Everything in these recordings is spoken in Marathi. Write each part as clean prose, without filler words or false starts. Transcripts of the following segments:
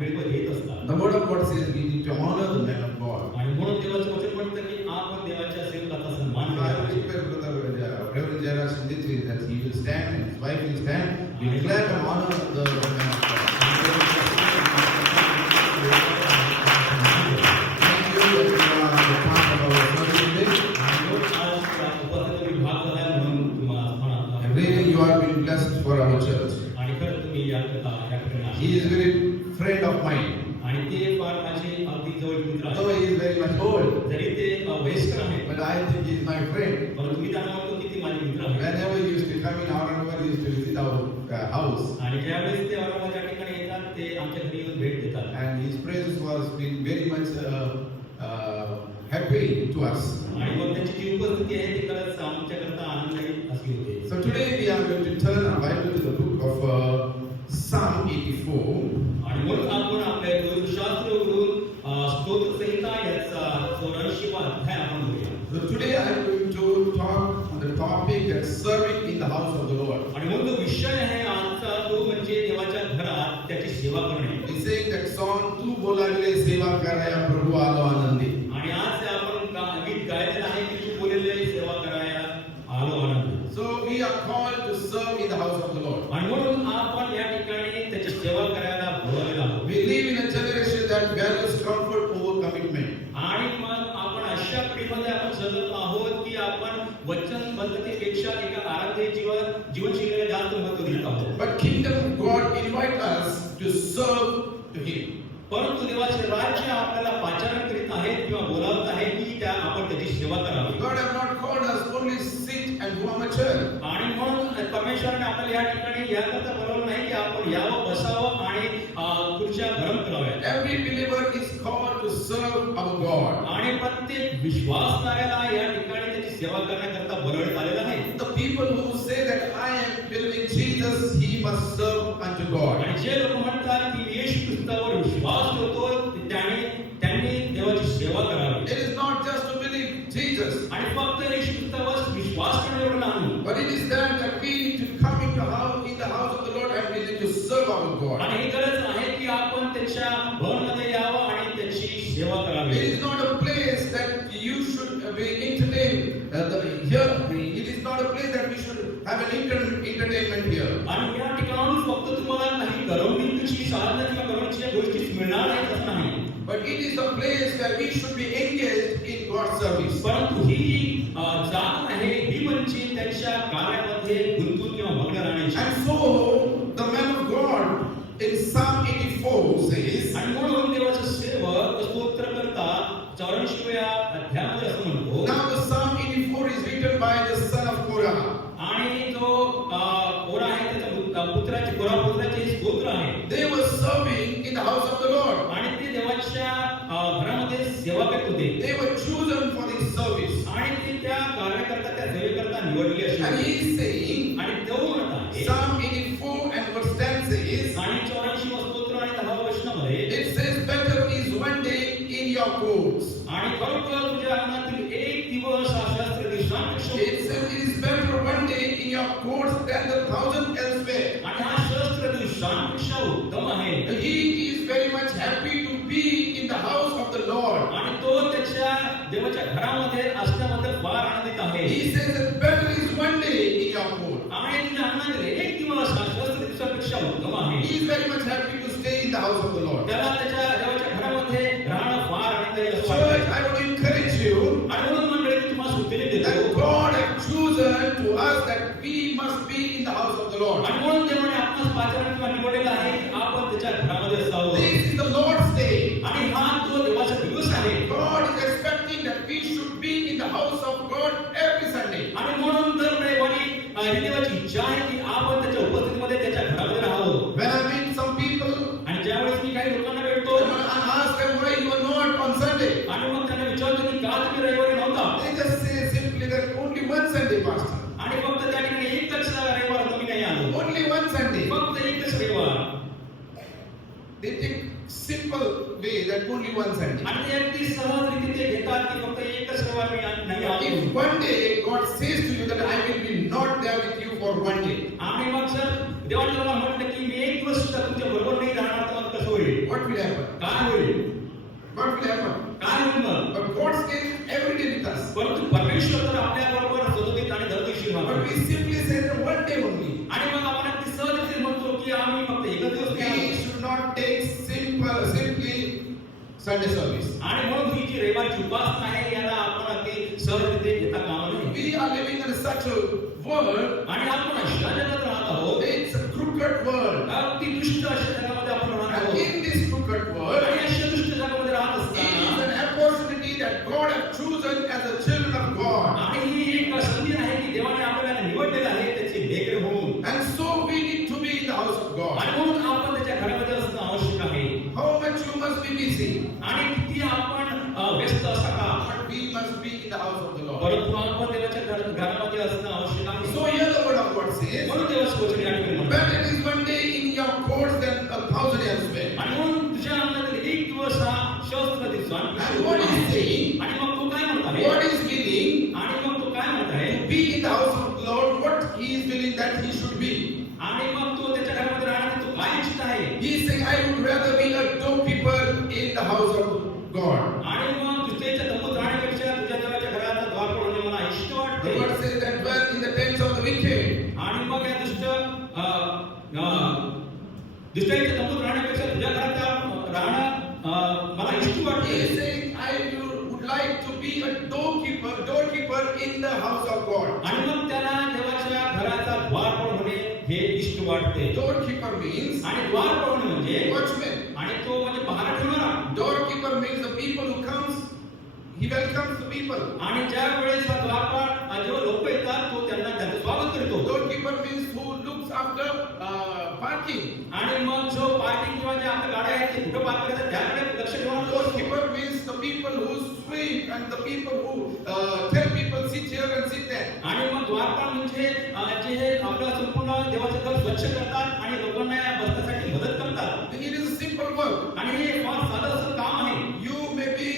मिळवत येत असतात. The word of God says we need to honor the man of God. आणि म्हणून देवाचं वचन म्हणतं की आपण देवाच्या सेवकाचा सन्मान I केला will पाहिजे. declare Brother Reverend Jairaj Shinditri that he will stand and his wife will stand. We declare to honor the man of God. Thank you that you are the part of our service today. आणि म्हणून आज या उपवासाचा विभाग झाला म्हणून तुम्हाला Really, you have been blessed for our church. आणि खरं तुम्ही या ठिकाणी He is a very friend of mine. आणि ते फार माझे अगदी जवळ मित्र Although आहेत. he is very much old, जरी ते वयस्कर आहेत but I think he is my friend. परंतु मी त्यांना म्हणतो की ते माझे मित्र आहेत. Whenever he used to come in Aurangabad, he used to visit our house. आणि ज्यावेळेस ते औरंगाबाद या ठिकाणी येतात ते आमच्या घरी येऊन भेट देतात. And his presence was been very much happy to us. आणि मग त्यांची जी उपस्थिती आहे ती खरंच आमच्याकरता आनंददायी अशी होते. So today we are going to turn our Bible to the book of Psalm 84. आणि म्हणून आपण आपल्या शास्त्रवरून स्तोत्र संहिता याचा 84वा अध्याय आपण बघूया. So today I am going to talk on the topic that serving in the house of the Lord. आणि म्हणून जो विषय आहे आजचा तो म्हणजे देवाच्या घरात त्याची सेवा करणे. We say that song तू बोलाविले सेवा कराया प्रभू आलो आनंदी. आणि आज आपण गीत गायलेलं आहे की तू बोललेले सेवा कराया आलो आनंद. So we are called to serve in the house of the Lord. आणि म्हणून आपण या ठिकाणी त्याची सेवा करायला बोलवलेलं आहोत. We live in a generation that values comfort over commitment. आणि मग आपण अशा पिढीमध्ये आपण जगत आहोत की आपण वचनबद्धतेपेक्षा एका आराध्य जीवनशैलीला जास्त महत्त्व देत आहोत. But kingdom of God invite us to serve to Him. परंतु देवाचे राज्य आपल्याला पाचारण करीत आहेत किंवा बोलावत आहे की त्या आपण त्याची सेवा करावी. God have not called us only sit and do amateur. आणि म्हणून परमेश्वराने आपल्याला या ठिकाणी याकरता बोलावलं नाही की आपण यावं बसावं आणि खुर्च्या गरम कराव्या. Every believer is called to serve our God. आणि प्रत्येक विश्वासणाऱ्याला या ठिकाणी त्याची सेवा करण्याकरता बोलावण्यात आलेलं आहे. The people who say that I am believing Jesus, he must serve unto God. आणि जे लोक म्हणतात की येशू ख्रिस्तावर विश्वास ठेवतो त्यांनी देवाची सेवा करावी. It is not just to believe Jesus, आणि फक्त येशू ख्रिस्तावर विश्वास ठेवणे एवढं नाही. but it is that we need to come into in the house of the Lord and we need to serve our God. आणि ही गरज आहे की आपण त्याच्या भवनामध्ये यावं आणि त्याची सेवा करावी. It is not a place that you should be entertained. It is not a place that we should have an entertainment here. आणि या ठिकाणी फक्त तुम्हाला काही करमणुकीची साधनं किंवा करमणुकीच्या गोष्टी मिळणार नाहीत असं नाही. But it is a place where we should be engaged in God's service. परंतु ही जागा आहे ही म्हणजे त्याच्या कार्यामध्ये गुंतून किंवा मग्न राहण्याची. And so the man of God in Psalm 84 says, आणि म्हणून देवाचा सेवक स्तोत्रकर्ता 84व्या अध्यायामध्ये असं म्हणतो. now the Psalm 84 is written by the son of Korah. आणि जो कोरा आहे त्याच्या कोरा पुत्राचे स्तोत्र आहे. They were serving in the house of the Lord. आणि ते देवाच्या घरामध्ये सेवा करत होते. They were chosen for this service. आणि ते त्या कार्यकर्ता त्या सेवेकरता निवडले And असे. he is saying, आणि तो म्हणत आहे Psalm 84 and verse 10 says, आणि 84 स्तोत्र आणि 10 वचनामध्ये it says, better is one day in your courts. आणि खरोखर तुझ्या अंगणातील एक दिवस हा शास्त्र दिवसांपेक्षा It says it is better one day in your courts than the 1,000 elsewhere. आणि हा शास्त्र दिवसांपेक्षा उत्तम आहे. He is very much happy to be in the house of the Lord. आणि तो त्याच्या देवाच्या घरामध्ये असण्याबद्दल फार आनंदित आहे. He says that better is one day in your court. आणि तुझ्या अंगणातील एक दिवस हा शास्त्र दिवसांपेक्षा उत्तम आहे. He is very much happy to stay in the house of the Lord. त्याला त्याच्या देवाच्या घरामध्ये राहणं फार आनंददायी असं Church, वाटतं. I want to encourage you आणि म्हणून मंडळी मी तुम्हाला सूचना that देतो. God has chosen to us that we must be in the house of the Lord. आणि म्हणून देवाने आपणास पाचारण किंवा निवडलेलं आहे की आपण त्याच्या घरामध्ये असावं. This is the Lord's day. आणि हा तो देवाचा दिवस आहे. God is expecting that we should be in the house of God every Sunday. आणि म्हणून तर देवाने ही देवाची इच्छा आहे की आपण त्याच्या उपस्थितीमध्ये त्याच्या घरामध्ये राहावं. When I meet some people, आणि ज्यावेळेस मी काही लोकांना भेटतो I ask them why you are not on Sunday. आणि मग त्यांना विचारतो की का तुम्ही रविवारी नव्हता. They just say simply that only one Sunday, Pastor. आणि फक्त त्या ठिकाणी एकच रविवार तुम्ही नाही आलो. Only one Sunday. फक्त एकच रविवार. They take simple way that only one Sunday. आणि ते अगदी सहज रीतीने घेतात की फक्त एकच रविवार मी नाही आलो. If one day God says to you that I will be not there with you for one day, आणि मग जर देवाने तुम्हाला म्हटलं की मी एक दिवस सुद्धा तुमच्या बरोबर नाही राहणार तर मग कसं होईल. will happen? काय होईल? What will happen? काय होईल मग? But God stays every day with us. परंतु परमेश्वर तर आपल्या बरोबर सतत आणि दरदिवशी But राहतो. we simply say that one day only. आणि मग आपण अगदी सहजच म्हणतो की आम्ही फक्त एकच दिवस We घ्यावा. should not take simply Sunday service. आणि म्हणून ही जी रविवारची उपासना आहे याला आपण अगदी सहजरित्या घेता कामा नये. We are living in such a world. आणि आपण अशा जगात राहत आहोत, It's a crooked world. अगदी दुष्ट अशा जगामध्ये आपण राहत And आहोत. in this crooked world, आणि अशा दुष्ट जगामध्ये राहत it is असताना an opportunity that God has chosen as the children of God. आणि ही एक संधी आहे की देवाने आपल्याला निवडलेलं आहे त्याची लेकरं होऊन. And so we need to be in the house of God. आणि म्हणून आपण त्याच्या घरामध्ये असणं आवश्यक आहे. How much you must be busy, आणि किती आपण व्यस्त असावा, but we must be in the house of the Lord. परंतु आपण देवाच्या घरामध्ये असणं आवश्यक आहे. So here the word of God says, म्हणून देवाचं वचन या ठिकाणी म्हणतात. better is one day in your courts than 1,000 elsewhere. आणि म्हणून तुझ्या अंगातील एक दिवस हा शस्त्र दिसतो आणि And what is saying? आणि मग तू काय म्हणत आहे? God is willing आणि मग तू काय म्हणत आहे? to be in the house of the Lord, what He is willing that He should be. आणि मग तू त्याच्या घरामध्ये राहण्याचं तू काय इच्छित आहे? He is saying, I would rather be a doorkeeper in the house of God. आणि मग दुसऱ्याच्या तंबूत राहण्यापेक्षा तुझ्या देवाच्या घराचा द्वार पडणे मला इष्ट The वाटते. word says that dwell in the tents of the wicked. आणि मग या दुसऱ्याच्या तंबूत राहण्यापेक्षा तुझ्या घरात राहणं मला इष्ट He वाटते. is saying, I would like to be a doorkeeper in the house of God. आणि मग त्याला देवाच्या घराचा द्वार पडणे हे इष्ट वाटते. Doorkeeper means आणि द्वार पडणे म्हणजे watchman. आणि तो म्हणजे पहारा ठेवणारा. Doorkeeper means the people who comes, he welcomes the people. आणि ज्या वेळेस हा द्वारपाल जेव्हा लोक येतात तो त्यांना त्यांचं स्वागत करतो. Doorkeeper means who looks after parking. आणि मग जो पार्किंग किंवा ज्या आपल्या गाड्या आहेत ते कुठं पार्क करतात त्याकडे लक्ष ठेवणार. Doorkeeper means the people who sweep and the people who tell people sit here and sit there. आणि मग द्वारपाल म्हणजे जे हे आपलं संपूर्ण देवाचं घर स्वच्छ करतात आणि लोकांना बसण्यासाठी मदत करतात. It is a simple work. आणि हे फार साधं असं काम आहे. You may be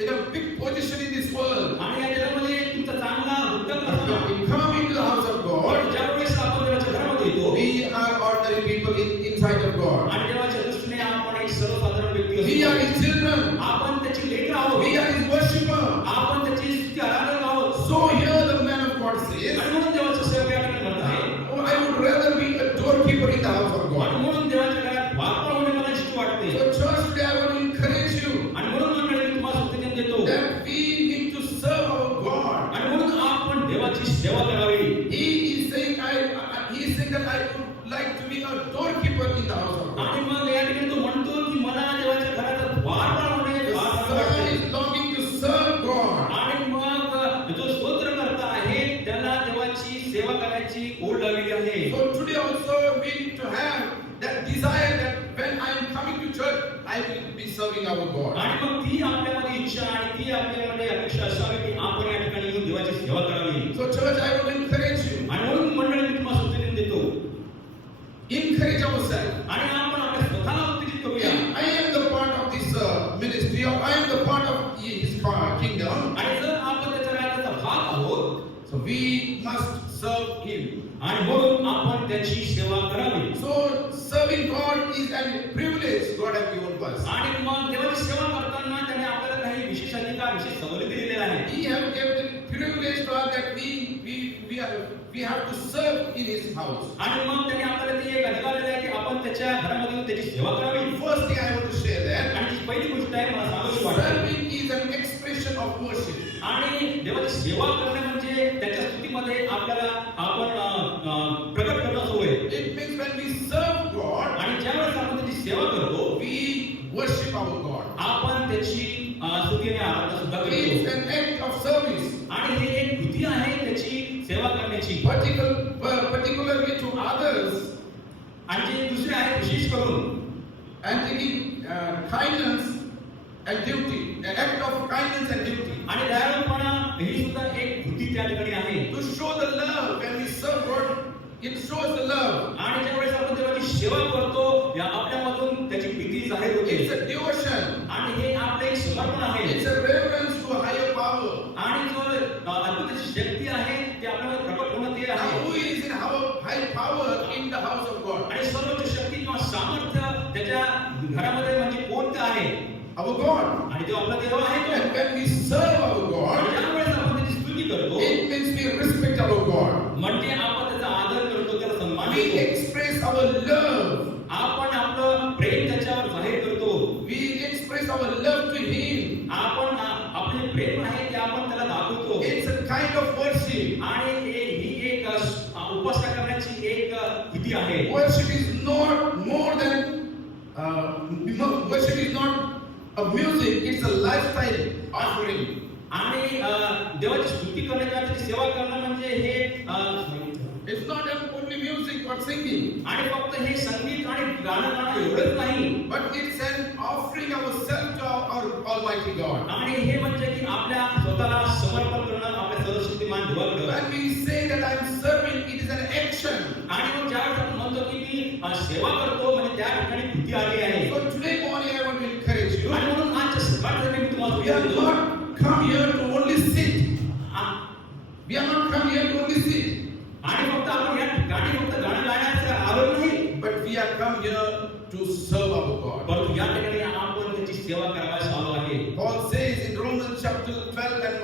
in a big position in this world. आणि या जगामध्ये तुमचा चांगला उद्योग When असतो. we come into the house of God, पण ज्या वेळेस आपण देवाच्या घरामध्ये येतो we are ordinary people inside of God. आणि देवाच्या दृष्टीने आपण एक सर्वसाधारण व्यक्ती We are असतो. His children. आपण त्याची लेकरं आहोत. We are His worshipper. आपण त्याची स्तुती आराधक आहोत. So here the man of God says, आणि म्हणून देवाचं सेवक या ठिकाणी म्हणत आहे. oh, I would rather be a doorkeeper in the house of आणि God. म्हणून देवाच्या घरात द्वारपाल होणे मला इष्ट वाटते. So church today I want to encourage you आणि म्हणून मंडळी मी तुम्हाला सूचना देतो that we need to serve our God. आणि म्हणून आपण देवाची सेवा करावी. He is saying that I would like to be a doorkeeper in the house of God. आणि मग या ठिकाणी तो म्हणतो की मला देवाच्या घराचा द्वारपाल होणे The फार son आवडते. is longing to serve God. आणि मग जो स्तोत्र करता आहे त्याला देवाची सेवा करण्याची ओढ लागली आहे. So today also we need to have that desire that when I am coming to church, I will be serving our God. आणि मग ती आपल्यामध्ये इच्छा आणि ती आपल्यामध्ये अपेक्षा असावी की आपण या ठिकाणी येऊन देवाची सेवा करावी. So church, I will encourage you. आणि म्हणून मंडळी मी तुम्हाला सूचना देतो Encourage ourselves. आणि आपण आपल्या स्वतःला उत्तेजित करूया. I am the part of this ministry, or I am the part of His kingdom. आणि जर आपण त्याच्या राज्याचा भाग आहोत So we must serve Him. आणि म्हणून आपण त्याची सेवा करावी. So serving God is a privilege God has given to us. आणि मग देवाची सेवा करताना त्याने आपल्याला काही विशेष अधिकार विशेष सवलती दिलेल्या आहेत. He has given the privilege to us that we have to serve in His house. आणि मग त्याने आपल्याला ती एक अधिकार दिला आहे की आपण त्याच्या घरामध्ये येऊन त्याची सेवा करावी. First thing I want to share that आणि जी पहिली गोष्ट आहे मला सांगावी वाटते serving is an expression of worship. आणि देवाची सेवा करणे म्हणजे त्याच्या स्तुतीमध्ये आपल्याला आपण प्रकट करणं असं होय. It means when we serve God, आणि ज्यावेळेस आपण त्याची सेवा करतो we worship our God. आपण त्याची स्तुतीने आराधना सुद्धा It's करतो. an act of service, आणि हे एक कृती आहे त्याची सेवा करण्याची. particularly to others, आणि जे दुसरे आहे विशेष करून and taking kindness and duty, an act of kindness and duty. आणि दयाळूपणा ही सुद्धा एक कृती त्या ठिकाणी आहे. To show the love when we serve God, it shows the love. आणि ज्यावेळेस आपण देवाची सेवा करतो या आपल्यामधून त्याची प्रीती जाहीर होते. It's a devotion. आणि हे आपले एक समर्पण आहे. It's a reverence to a higher power. आणि जो अद्भुत शक्ती आहे ते आपल्याला प्रकट होणं ते Now, आहे. who is in high power in the house of God? आणि सर्वोच्च शक्ती किंवा सामर्थ्य त्याच्या घरामध्ये म्हणजे कोण आहे? Our God. आणि तो आपला देव आहे तो. And when we serve our आणि God, ज्यावेळेस आपण त्याची स्तुती करतो, it means we respect our God. म्हणजे आपण त्याचा आदर करतो, त्याला सन्मान We देतो. express our love. आपण आपलं प्रेम त्याच्यावर जाहीर करतो. We express our love to Him. आपण आपले प्रेम आहे ते आपण त्याला दाखवतो. It's a kind of worship. आणि ही एक उपासना करण्याची एक विधी आहे. Worship is not more than worship is not a music. It's a lifestyle offering. आणि देवाची स्तुती करणे किंवा त्याची सेवा करणं म्हणजे हे It's not only music or singing, आणि फक्त हे संगीत आणि गाणं गाणं एवढंच नाही, but it's an offering ourselves to our Almighty God. आणि हे म्हणजे की आपल्या स्वतःला समर्पण करणं आपल्या सर्वशक्तिमान देवाकडे. When we say that I am serving, it is an action. आणि मग ज्यावेळेस आपण म्हणतो की मी सेवा करतो म्हणजे त्या ठिकाणी कृती आली आहे. So today morning I want to encourage you. आणि म्हणून आजच्या सकाळच्या मी तुम्हाला We are विनंती करतो, not come here to only sit. We are not come here to only sit. आणि फक्त आपण या ठिकाणी फक्त गाणं गाण्याचं आलो नाही, But we are come here to serve our God. परंतु या ठिकाणी आपण त्याची सेवा करायला आलो आहे. Paul says in Romans chapter 12 and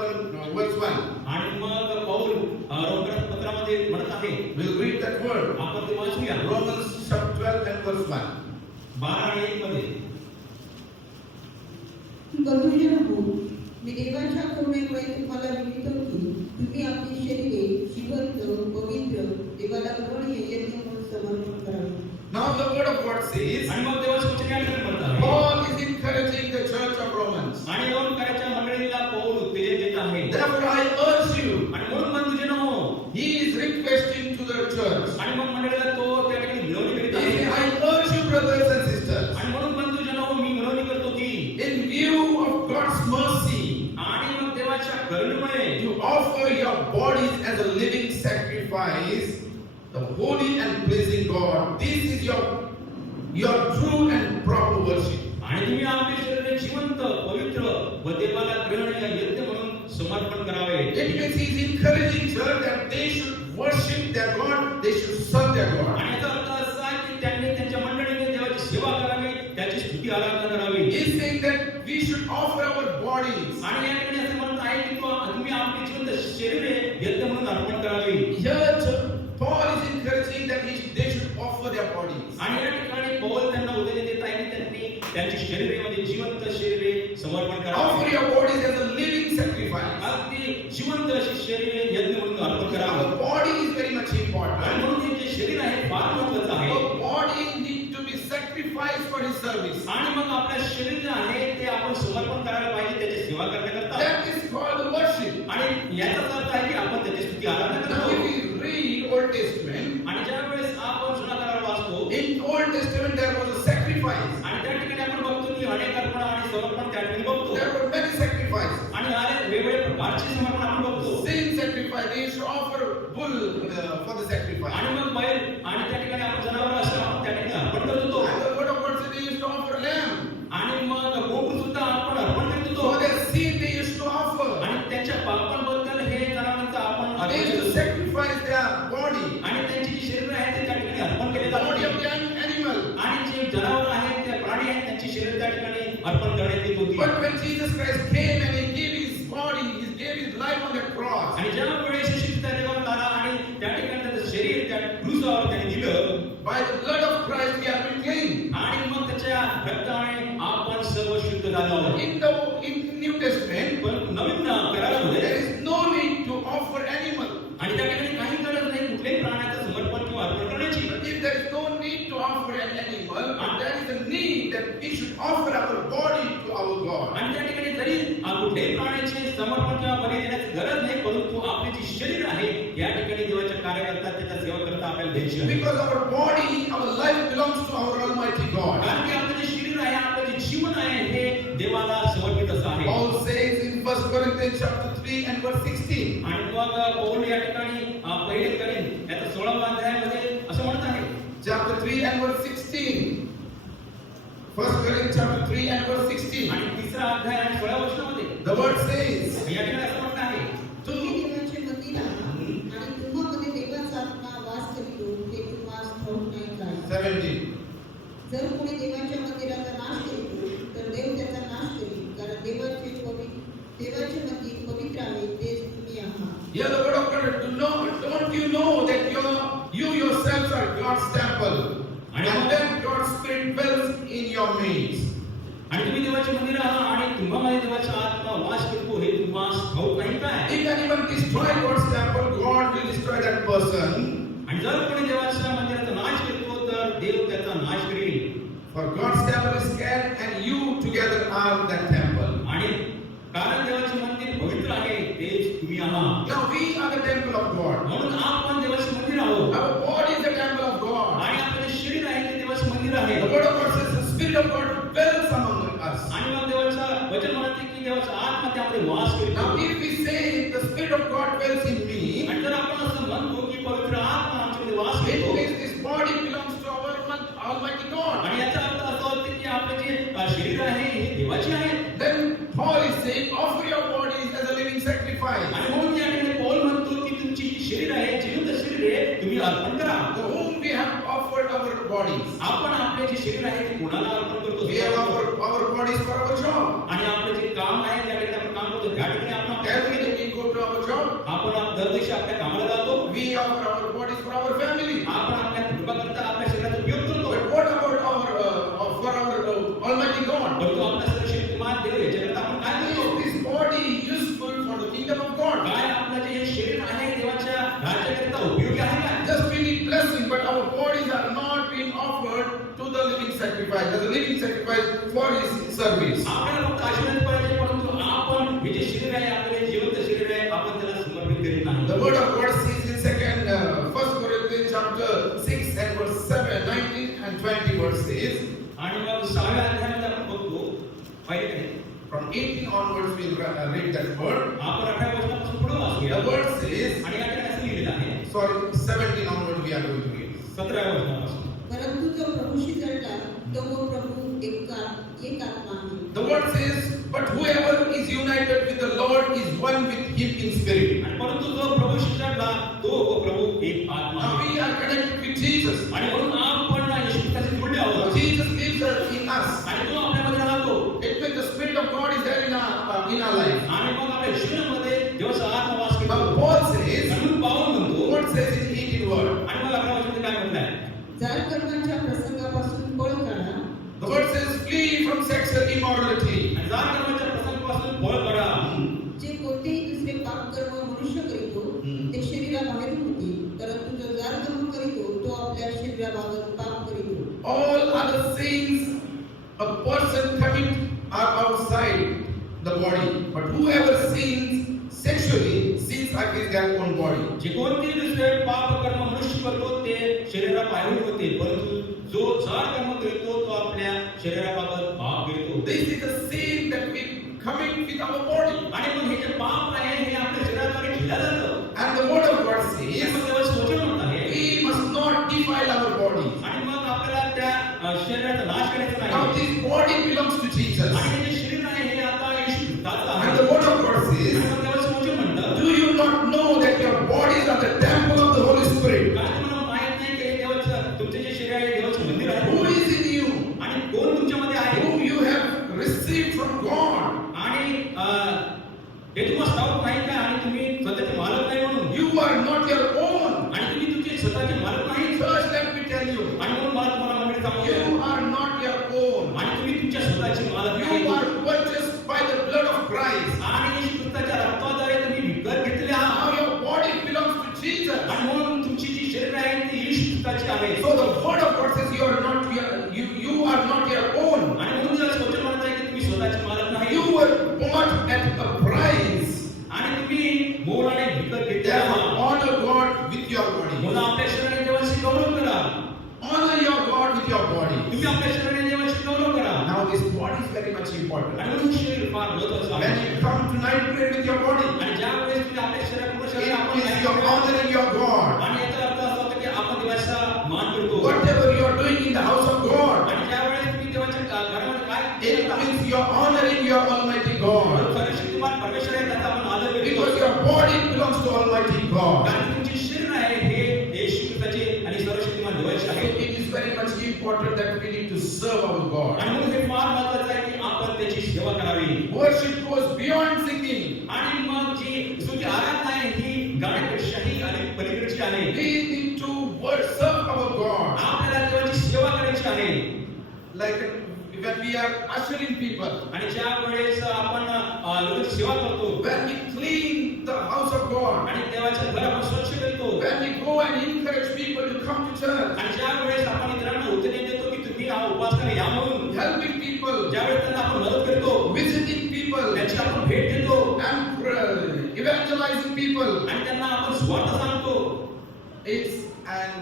verse 1. आणि मग पौल रोमन पत्रामध्ये म्हणत आहे, We'll read that word. आपण ते वाचूया. Romans chapter 12 and verse 1. 12 आणि 1 मध्ये, बंधुजन मी देवाच्या करुणेमुळे तुम्हाला विनंती की तुम्ही आपली शरीरे जिवंत पवित्र देवाला ग्रहणीय यज्ञ म्हणून समर्पण करावे. Now the word of God says, आणि मग देवाचे वचन या ठिकाणी म्हणत आहे, Paul is encouraging the church of Romans. आणि रोमकराच्या मंडळीला पौल उत्तेजन देत आहे. Therefore I urge you. आणि म्हणून बंधुजनो, He is requesting to the church. आणि मग मंडळीला तो त्या ठिकाणी विनवणी करीत He आहे. says, I urge you brothers and sisters, आणि म्हणून बंधुजनो, मी विनवणी करतो की in view of God's mercy, आणि मग देवाच्या करुणेमुळे to offer your bodies as a living sacrifice, the holy and pleasing God. This is your true and proper worship. आणि तुम्ही आपले शरीर जिवंत पवित्र व देवाला ग्रहणीय यज्ञ म्हणून समर्पण करावे. It means he is encouraging church that they should worship their God, they should serve their God. आणि याचा अर्थ असा आहे की त्यांनी त्यांच्या मंडळीने देवाची सेवा करावी, त्याची स्तुती आराधना करावी. He is saying that we should offer our bodies. आणि या ठिकाणी असं म्हणत आहे की तुम्ही आपली जिवंत शरीरे यज्ञ म्हणून अर्पण करावी. Here Paul is encouraging that they should offer their bodies. आणि या ठिकाणी पौल त्यांना उत्तेजन देत आहे की त्यांनी त्यांची शरीरे म्हणजे जिवंत शरीरे समर्पण Offer करावी. your bodies as a living sacrifice. अगदी जिवंत अशी शरीरे यज्ञ म्हणून अर्पण करावी. Our body is very much आणि important. म्हणून हे जे शरीर आहे फार महत्त्वाचं आहे. Our body needs to be sacrificed for his service. आणि मग आपल्या शरीर जे आहे ते आपण समर्पण करायला पाहिजे त्याची सेवा करण्याकरता. That is called worship. आणि याचाच अर्थ आहे की आपण त्याची स्तुती आराधना Now if करावी. we read Old Testament, आणि ज्या वेळेस आपण जुना करार वाचतो in Old Testament there was a sacrifice. आणि त्या ठिकाणी आपण बघतो की अनेक अर्पण आणि समर्पण त्या ठिकाणी बघतो. There were many sacrifices. आणि अनेक वेगवेगळ्या प्रकारचे समर्पण आपण बघतो. Sin sacrifice, they used to offer bull for the sacrifice. आणि मग बैल आणि त्या ठिकाणी आपण जनावर असं आपण त्या ठिकाणी अर्पण करत होतो. And the word of God said they used to offer lamb. आणि मग गोकुळ सुद्धा आपण अर्पण करत होतो. For their sin they used to offer. आणि त्यांच्या पापांबद्दल हे जनावरांचं आपण They अर्पण used करत to होतो. sacrifice their body. आणि त्यांची जी शरीर आहे ते त्या ठिकाणी अर्पण केले The जात body होते. of the animal. आणि जे जनावर आहेत ते प्राणी आहेत त्यांची शरीर त्या ठिकाणी अर्पण करण्यात येत होती. But when Jesus Christ came and he gave his body, he gave his life on the cross. आणि ज्या वेळेस येशू त्या देवात आला आणि त्या ठिकाणी त्याचं शरीर त्या क्रूसावर त्याने दिलं, By the blood of Christ we have been cleansed. आणि मग त्याच्या रक्ताने आपण सर्व शुद्ध झालो आहोत. In New Testament, पण नवीन करारामध्ये there is no need to offer animal. आणि त्या ठिकाणी काही गरज नाही कुठल्याही प्राण्याचं समर्पण किंवा अर्पण करण्याची. If there is no need to offer an animal, but there is a need that we should offer our body to our God. आणि त्या ठिकाणी जरी कुठल्याही प्राण्याचे समर्पण किंवा बळी देण्याची गरज नाही, परंतु आपले जे शरीर आहे या ठिकाणी देवाच्या कार्याकरता त्याच्या सेवा करता आपल्याला द्यायची आहे. Because our body, our life belongs to our Almighty God. कारण की आपलं जे शरीर आहे आपलं जे जीवन आहे हे देवाला समर्पित असं आहे. Paul says in 1 Corinthians chapter 3 and verse 16. आणि मग पौल या ठिकाणी पहिले करीन याचा 16व्या अध्यायामध्ये असं म्हणत आहे. Chapter 3 and verse 16. 1 Corinthians chapter 3 and verse 16. आणि तिसरा अध्याय आणि 16व्या वचनामध्ये The word says, या ठिकाणी असं म्हणत आहे, तुम्ही देवाचे मंदिर आहात आणि तुम्हामध्ये देवाचा आत्मा वास करीतो हे तुम्हास ठाऊक नाही काय. 17. जर कोणी देवाच्या मंदिराचा नाश करीतो तर देव means. आणि तुम्ही देवाचे मंदिर आहात आणि तुम्हाला देवाचा आत्मा वास करतो हे तुम्हाला ठाऊक नाही काय? If anyone destroy God's temple, God will destroy that person. आणि जर कोणी देवाच्या मंदिराचा नाश करतो तर देव त्याचा नाश करेल. For God's temple is scared and you together are that temple. आणि कारण देवाचे मंदिर पवित्र आहे तेच तुम्ही आहात. Now we are the temple of God. म्हणून आपण देवाचे मंदिर आहोत. Our body is the temple of God. आणि आपले जे शरीर आहे ते देवाचे मंदिर आहे. The word of God says the Spirit of God dwells among us. आणि मग देवाचं वचन म्हणते की देवाचा आत्मा त्यामध्ये वास करतो. Now if we say the Spirit of God dwells in me, आणि जर आपण असं म्हणतो की पवित्र आत्मा आमच्यामध्ये वास it करतो means this body belongs to our Almighty God. आणि याचा अर्थ असा होतो की आपले जे शरीर आहे हे देवाचे आहे. Then Paul is saying, offer your bodies as a living sacrifice. आणि म्हणून या ठिकाणी पौल म्हणतो की तुमची जी शरीर आहे जिवंत शरीर आहे तुम्ही अर्पण करा. To whom we have offered our bodies. आपण आपले जे शरीर आहे ते कोणाला अर्पण करतो? We have offered our bodies for our job. आणि आपले जे काम आहे ज्या ठिकाणी आपण काम करतो त्या ठिकाणी आपण Every day we go to our job. आपण दर दिवशी आपल्या कामाला जातो. We offer our bodies for our family. आपण आपल्या कुटुंबाकरता आपल्या शरीराचा उपयोग करतो. But what about for our Almighty God? परंतु आपल्या सर्व शक्तिमान देव याच्याकरता आपण काय करतो? Is this body useful for the kingdom of God? काय आपलं जे हे शरीर आहे देवाच्या राज्याकरता उपयोगी आहे का? Just we need blessing, but our bodies are not being offered to the living sacrifice, as a living sacrifice for His service. आपल्याला फक्त आशीर्वाद पाहिजे परंतु आपण हे जे शरीर आहे आपले जीवंत शरीर आहे आपण त्याला समर्पित करीत नाही. The word of God says in 1 Corinthians chapter 6 and verse 7, 19 and 20 verses. आणि मग 6व्या अध्यायामध्ये आपण बघतो पहिले From 18 onwards we'll read that word. आपण 18व्या वचनापासून पुढे वाचूया. The word says, आणि या ठिकाणी असं लिहिलेलं आहे sorry, 17 onwards we are going to read. 17व्या वचनापासून. परंतु जो प्रभूशी जळला तो व प्रभू एक आत्मा आहे. The word says, but whoever is united with the Lord is one with Him in spirit. आणि परंतु जो प्रभू शिक्षकला तो प्रभू एक आत्मा Now आहे. we are connected with Jesus. आणि म्हणून आपण येशू ख्रिस्ताशी जोडले आहोत. Jesus lives in us. आणि तो आपल्यामध्ये राहतो. It means the Spirit of God is there in our life. आणि मग आपल्या जीवनामध्ये देवाचा आत्मा वास करतो. Now Paul says, म्हणून पाऊल म्हणतो what says in 18 word? आणि मग 11व्या वचनामध्ये काय म्हटलंय? जार कर्मांच्या प्रसंगापासून पळ काढा. The word says, flee from sexual immorality. आणि जार कर्माच्या प्रसंगापासून पळ काढा. जे कोणतेही दुसरे पाप कर्म मनुष्य करीतो ते शरीराबाहेरून होते, परंतु जो जार कर्म करीतो तो आपल्या शरीराबाबत पाप करीतो. All other sins a person commit are outside the body, but whoever sins sexually sins against their own body. जे कोणतेही दुसरे पाप कर्म मनुष्य करतो ते शरीराबाहेरून होते परंतु जो जार कर्म करतो तो आपल्या शरीराबाबत पाप करतो. This is the sin that we commit with our body. आणि मग हे जे पाप आहे हे आपल्या शरीराद्वारे केलं जातं. And the word of God हे says, मग देवाचं वचन म्हणत आहे we must not defile our body. आणि मग आपल्याला त्या शरीराचा नाश करायचा Now नाही. this body belongs to Jesus. आणि हे जे शरीर आहे हे आता येशू ख्रिस्ताचं आहे. And the word of God आणि says, मग देवाचं वचन म्हणतं do you not know that your bodies are the temple of the Holy Spirit, काय तुम्हाला माहित नाही की हे देवाचं तुमचे जे शरीर आहे देवाचं मंदिर आहे who is in you, आणि कोण तुमच्यामध्ये आहे whom you have received from God? आणि हे तुम्हाला ठाऊक नाही का आणि तुम्ही स्वतःचे मालक नाही म्हणून You are not your own. आणि तुम्ही तुमचे स्वतःचे मालक नाही. First, let me tell you, आणि म्हणून मला तुम्हाला मंडळी सांगू you are not your own. आणि तुम्ही तुमच्या स्वतःचे मालक नाही. You are purchased by the blood of Christ. आणि येशू ख्रिस्ताच्या रक्ताद्वारे तुम्ही विकत घेतले आहात. Now your body belongs to Jesus. आणि म्हणून तुमची जी शरीर आहे ती येशू ख्रिस्ताची आहे. So the word of God says you are not your own. आणि म्हणून देवाचं वचन म्हणत आहे की तुम्ही स्वतःचे मालक नाही. You were bought at a price. आणि तुम्ही मोलाने विकत घेतले Therefore, आहात. honor God with your body. म्हणून आपल्या शरीराने देवाची गौरव करा. Honor your God with your body. तुम्ही आपल्या शरीराने देवाची गौरव करा. Now this body is very much important. आणि म्हणून शरीर फार महत्त्वाचं When आहे. you come tonight, pray with your body. आणि ज्या वेळेस तुम्ही आपल्या शरीरापूर्ण शरीर आपण It is your honoring your God. आणि याचा अर्थ असा होतो की आपण देवाचा मान करतो. Whatever you are doing in the house of God, आणि ज्या वेळेस तुम्ही देवाच्या घरामध्ये काय it means you are honoring your Almighty God. सर्वशक्तिमान परमेश्वर आहे त्याचा आपण आदर करतो. Because your body belongs to Almighty God. कारण तुमचे शरीर आहे हे येशू ख्रिस्ताचे आणि सर्वशक्तिमान देवाचे आहे. So it is very much important that we need to serve our God. आणि म्हणून हे फार महत्त्वाचं आहे की आपण त्याची सेवा करावी. Worship goes beyond singing. आणि मग जी स्तुती आराधना आहे ही गाण्यापेक्षाही अधिक पलीकडची आहे. We need to serve our God. आपल्याला देवाची सेवा करायची आहे. Like when we are ushering people, आणि ज्या वेळेस आपण लोकांची सेवा करतो when we clean the house of God, आणि देवाचं घर आपण स्वच्छ करतो when we go and encourage people to come to church, आणि ज्या वेळेस आपण इतरांना उत्तर देतो की तुम्ही हा उपवास करा या म्हणून, helping people, ज्यावेळेस त्यांना आपण मदत करतो, visiting people, त्यांची आपण भेट देतो and evangelizing people, आणि त्यांना आपण स्वार्थ सांगतो, it's an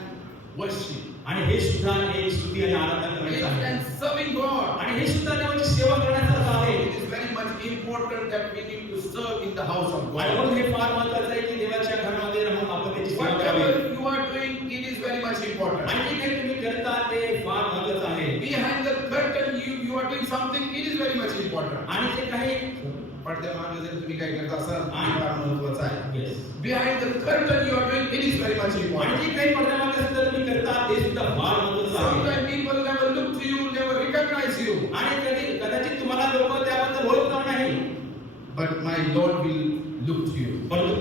worship. आणि हे सुद्धा एक स्तुती आणि आराधना It's करायचं आहे and serving God. आणि हे सुद्धा देवाची सेवा करण्यासारखं आहे. It is very much important that we need to serve in the house of आणि God. म्हणून हे फार महत्त्वाचं आहे की देवाच्या घरामध्ये राहून आपण त्याची सेवा करावी. Whatever you are doing, it is very much important. आणि जे काही तुम्ही करता ते फार महत्त्वाचं आहे. Behind the curtain, you are doing something, it is very much important. आणि जे काही पडद्यामागे जर तुम्ही काही करत असाल, ते फार महत्त्वाचं आहे. Yes. Behind the curtain you are doing, it is very much आणि important. जे काही पडद्यामागे सुद्धा तुम्ही करता ते सुद्धा फार महत्त्वाचं आहे. Sometimes people never look to you, never recognize you. आणि कदाचित तुम्हाला लोक त्याबद्दल ओळखणार नाही, But my Lord will look to you. परंतु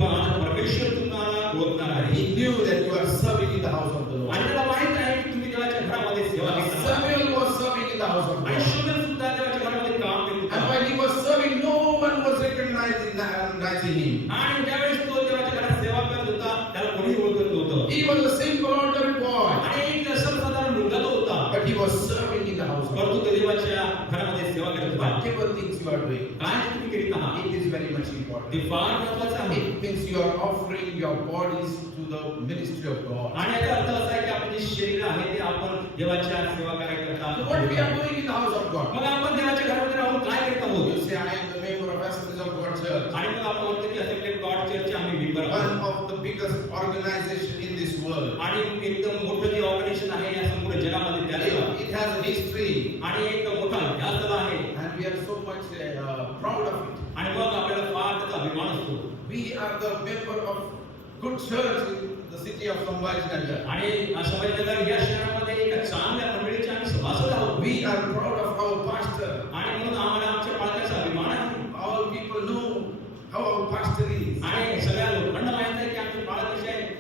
परमेश्वर तुम्हाला ओळखणार आहे. He knew that you are serving in the house of the Lord. आणि त्याला माहित आहे की तुम्ही देवाच्या घरामध्ये सेवा करता. Samuel was serving in the house of आणि God. शमूएल सुद्धा देवाच्या घरामध्ये काम करत And होता. while he was serving, no one was recognizing him. आणि ज्यावेळेस तो देवाच्या घरात सेवा करत होता त्याला कोणी ओळखत नव्हतं. He was a simple ordinary boy, आणि एक सर्वसाधारण मुलगा तो होता, but he was serving in the house of परंतु God. तो देवाच्या घरामध्ये सेवा करत होता. Whatever things you are doing, काय तुम्ही करीत आहात it is very much important. ते फार महत्त्वाचं आहे. It means you are offering your bodies to the ministry of God. आणि याचा अर्थ असा आहे की आपले जे शरीर आहे ते आपण देवाच्या सेवा करायकरता. So what we are doing in the house of God? मग आपण देवाच्या घरामध्ये राहून काय करत You आहोत? say, I am the member of Assemblies of God Church, आणि मग आपण म्हणतो की असेंब्ली ऑफ गॉड चर्च आम्ही मेंबर one आहोत. of the biggest organization in this world. आणि एकदम मोठं जे ऑर्गनायझेशन आहे या संपूर्ण जगामध्ये त्याला It has a history, आणि एक मोठा इतिहास त्याला आहे. and we are so much proud of it. आणि मग आपल्याला फार त्याचा अभिमान असतो. We are the member of good church in the city of Sambhajinagar. आणि संभाजीनगर या शहरामध्ये एका चांगल्या मंडळीचे आम्ही सभासद आहोत. We are proud of our pastor. आणि म्हणून आम्हाला आमच्या पालकाचा अभिमान आहे. All people know how our pastor is. आणि सगळ्या लोकांना माहित आहे की आमचे पालक कसे आहेत.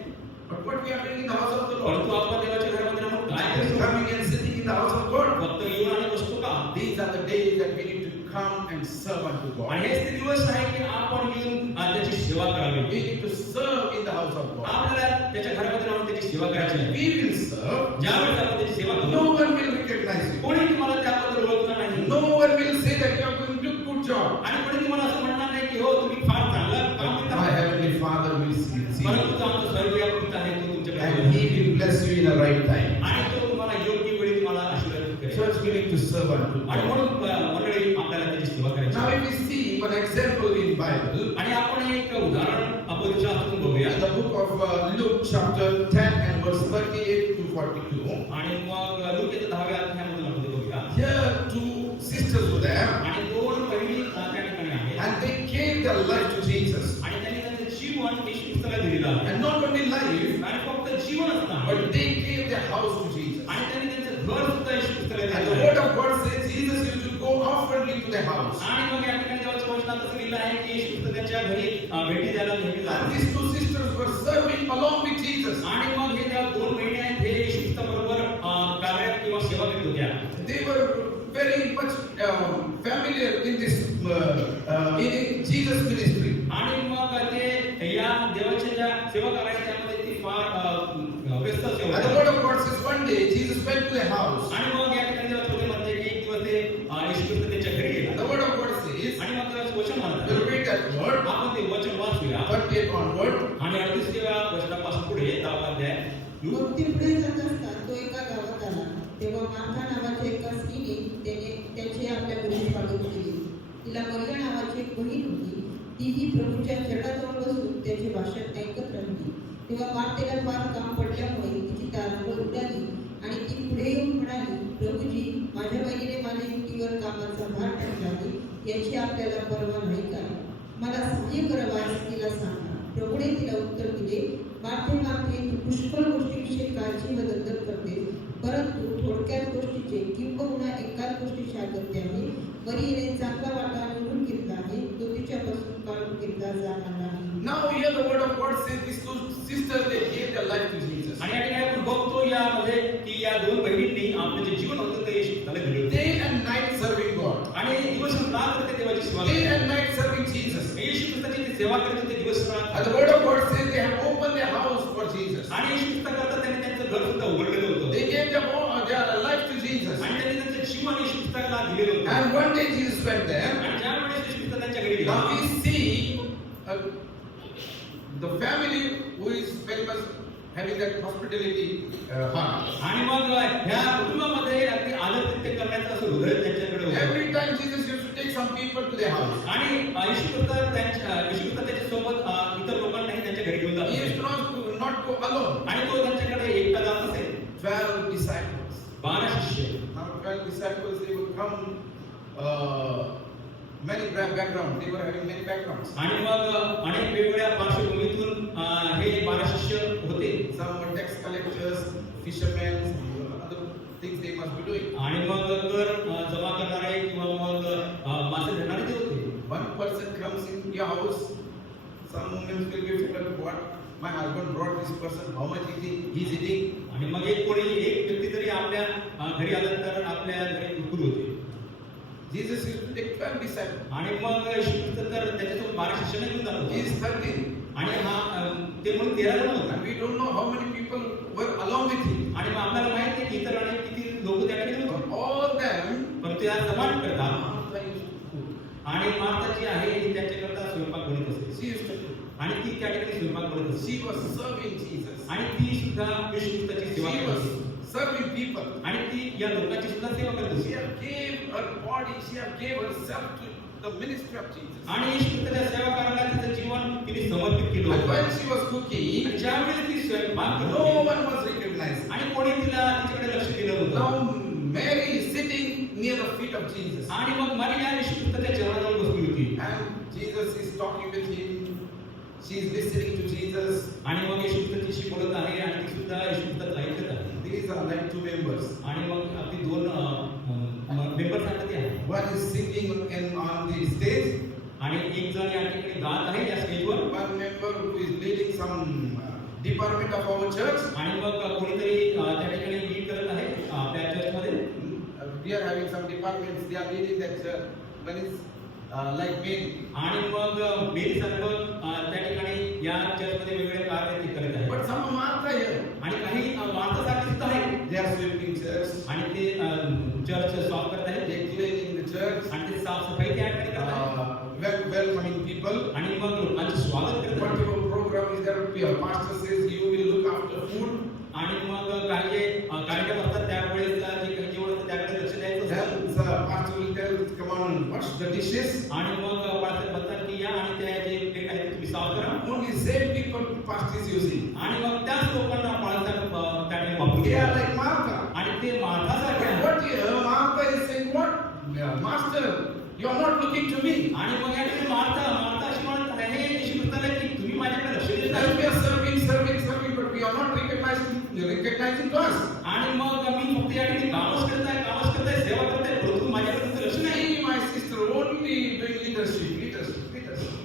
But what we are doing in the house of the Lord? परंतु आपण देवाच्या घरामध्ये राहून काय Just करतो? coming and sitting in the house of God. फक्त येऊन आणि बसतो का? These are the days that we need to come and serve unto God. आणि हेच ते दिवस आहे की आपण येऊन त्याची सेवा करावी. We need to serve in the house of God. आपल्याला त्याच्या घरामध्ये राहून त्याची सेवा करायची आहे. We will serve. ज्यावेळेस आपण त्याची सेवा No करू, one will recognize you. कोणी तुम्हाला त्याबद्दल ओळखणार नाही. No one will say that you are doing a good job. आणि कोणी तुम्हाला असं म्हणणार नाही की हो तुम्ही फार चांगलं काम करत My आहात. heavenly Father will see you. परंतु तो आमचा स्वर्गीय पिता आहे तो तुमच्याकडे And He will bless you in the right time. आणि तो तुम्हाला योग्य वेळी तुम्हाला आशीर्वाद करेल. Church, we need to serve unto आणि God. म्हणून मंडळी आपल्याला त्याची सेवा करायची Now, आहे. if we see one example in Bible, आणि आपण एक उदाहरण आपण शास्त्रातून बघूया. in the book of Luke, chapter 10 and verse 38 to 42, आणि मग लूक याच्या 10व्या अध्यायामधून आपण ते बघूया. here two sisters were there, आणि दोन बहिणी त्या ठिकाणी आहेत. and they gave their life to Jesus. आणि त्यांनी त्यांचं जीवन येशू ख्रिस्ताला दिलेलं आहे. And not only life, आणि फक्त जीवनच नाही, but they gave their house to Jesus. आणि त्यांनी त्यांचं घर सुद्धा येशू ख्रिस्ताला And the दिलेलं word आहे. of God says Jesus used to go oftenly to their house. आणि मग या ठिकाणी देवाच्या वचनात असं लिहिलं आहे की येशू ख्रिस्त त्यांच्या घरी भेटी द्यायला नेहमी जात. And these two sisters were serving along with Jesus. आणि मग हे ज्या दोन बहिणी आहेत हे येशू ख्रिस्ताबरोबर कार्य किंवा सेवा करत होत्या. They were very much familiar in this in Jesus ministry. आणि मग ते या देवाच्या ज्या सेवा करायच्या त्यामध्ये ती फार व्यस्त And the सेवा. word of God says one day Jesus went to their house. आणि मग या ठिकाणी देवाच्या वचनामध्ये की एक दिवस ते येशू ख्रिस्त त्यांच्या घरी And गेला. the word of God says, आणि मग देवाचं वचन we'll म्हणतात. read that word, आपण ते वचन वाचूया. 38 onward. आणि 38व्या वचनापासून पुढे 10वा अध्याय. मग ते पुढे जात असता तो एका गावात आला. तेव्हा मार्था नावाच्या एका स्त्रीने त्याचे आपल्या घरी स्वागत केले. तिला मरिया नावाची एक बहीण होती. तीही प्रभूच्या चरणाजवळ बसून त्याचे भाषण ऐकत राहिली. तेव्हा मार्तेला फार काम पडल्यामुळे तिची तारांबळ उडाली आणि ती पुढे येऊन म्हणाली, प्रभूजी, माझ्या बहिणीने माझ्या युक्तीवर कामाचा भार टाकला आहे, याची आपल्याला पर्वा नाही का? मला सहाय्य करावयास तिला सांगा. प्रभूने तिला उत्तर दिले, मार्थे मार्थे, तू पुष्कळ गोष्टींविषयी काळजी व दगदग करते, परंतु थोडक्यात गोष्टीचे किंबहुना एकाच गोष्टीचे अगत्य आहे. मरियेने चांगला वाटा निवडून घेतला आहे, तो तिच्यापासून काढून घेतला जाणार नाही. Now here the word of God says these two sisters they gave their life to Jesus. आणि या ठिकाणी आपण बघतो यामध्ये की या दोन बहिणींनी आपलं जे जीवन होतं ते येशू ख्रिस्ताला दिलं. Day and night सेवा करत होते दिवसभरात. And the word of God says they have opened their house for Jesus. आणि येशू ख्रिस्ताकरता त्यांनी त्यांचं घर सुद्धा उघडलेलं होतं. They gave their life to Jesus. आणि त्यांनी त्यांचं जीवन येशू ख्रिस्ताला दिलेलं होतं. And one day Jesus went there. आणि ज्यावेळेस येशू ख्रिस्त त्यांच्या घरी गेला, Now we see the family who is very much having that hospitality heart. आणि मग ह्या कुटुंबामध्ये अगदी आदरातिथ्य करण्याचं असं हृदय त्यांच्याकडे होतं. Every time Jesus used to take some people to their house. आणि येशू ख्रिस्त त्याच्या सोबत इतर लोकांनाही त्यांच्या घरी घेऊन He used जात to not go alone. आणि तो त्यांच्याकडे एकटा जात असेल. 12 disciples. 12 शिष्य. Now 12 disciples, they would come many backgrounds. They were having many backgrounds. आणि मग अनेक वेगवेगळ्या पार्श्वभूमीतून हे 12 शिष्य होते. Some were tax collectors, fishermen, other things they must be doing. आणि मग कर जमा करणारे किंवा मग मासे धरणारे ते होते. One person comes in your house, some women will be fed what my husband brought this person, how much he's eating. आणि मग एक व्यक्ती जरी आपल्या घरी आला तर आपल्या घरी भरपूर होते. Jesus used to take 12 disciples. आणि मग येशू ख्रिस्त तर त्याच्यासोबत 12 शिष्यांना घेऊन जात He होते. is 13. आणि ते म्हणून 13 जण होता. And we don't know how many people were along with him. आणि मग आपल्याला माहित नाही की इतर अनेक किती लोक त्या ठिकाणी होते. But all them, परंतु या समान करता Martha used to cook. आणि मार्था जी आहे ती त्यांच्याकरता स्वयंपाक बनवत असते. She used to cook. आणि ती त्या ठिकाणी स्वयंपाक बनवत असते. She was serving Jesus. आणि ती सुद्धा येशू ख्रिस्ताची सेवा She करत was असते. serving people. आणि ती या लोकांची सुद्धा सेवा करत She असते. have gave her body, she have gave herself to the ministry of Jesus. आणि येशू ख्रिस्ताच्या सेवा करायला तिचं जीवन तिने समर्पित केलं And होतं. when she was cooking, आणि ज्यावेळेस ती स्वयंपाक करत no होती, one was recognizing. आणि कोणी तिच्याकडे लक्ष दिलं होतं. Now Mary is sitting near the feet of Jesus. आणि मग मरिया येशू ख्रिस्ताच्या चरणाजवळ बसली होती. And Jesus is talking with him. She is listening to Jesus. आणि मग येशू ख्रिस्ताशी बोलत आहे आणि ती सुद्धा येशू ख्रिस्ताचं ऐकत आहे. These are like two members. आणि मग आपली दोन मेंबर सांगत आहे. One is singing on the stage. आणि एक जण या ठिकाणी गात आहे या स्टेजवर. One member who is leading some department of our church. आणि मग कोणीतरी त्या ठिकाणी लीड करत आहे आपल्या चर्चमध्ये. We are having some departments. They are leading that church. One is like me. आणि मग मेरी सर्व त्या ठिकाणी या चर्चमध्ये वेगवेगळे कार्य ते करत आहे. But some Martha here. आणि काही माणसासाठी सुद्धा आहे. They are sweeping church. आणि ते चर्च साफ करत आहेत. They are cleaning the church. आणि ते साफसफाई त्या ठिकाणी करत आहेत. Welcoming people. आणि मग लोकांचं स्वागत करत आहेत. Whatever program is there, your pastor says you will look after food. आणि मग काही जे कार्यक्रम असतात त्यावेळेस जे काही जेवण असतं त्याकडे लक्ष द्यायचं असतं. Then the pastor will tell, come on, wash the dishes. आणि मग पास्टर म्हणतात की या आणि त्या जे प्लेट आहेत तुम्ही साफ करा. Only same people pastor is using. आणि मग त्याच लोकांना पाळतात त्या ठिकाणी वापरून They are घेतात. like Martha. आणि ते मार्थासारखे आहेत. What Martha is saying, what? Master, you are not looking to me. आणि मग या ठिकाणी मार्था अशी म्हणत आहे येशू ख्रिस्ताला की तुम्ही माझ्याकडे लक्ष देत That we नाही. are serving, but we are not recognizing to us. आणि मग मी फक्त या ठिकाणी कामच करताय सेवा करताय परंतु माझ्याकडे तुमचं लक्ष नाही. See, my sister, only doing leadership.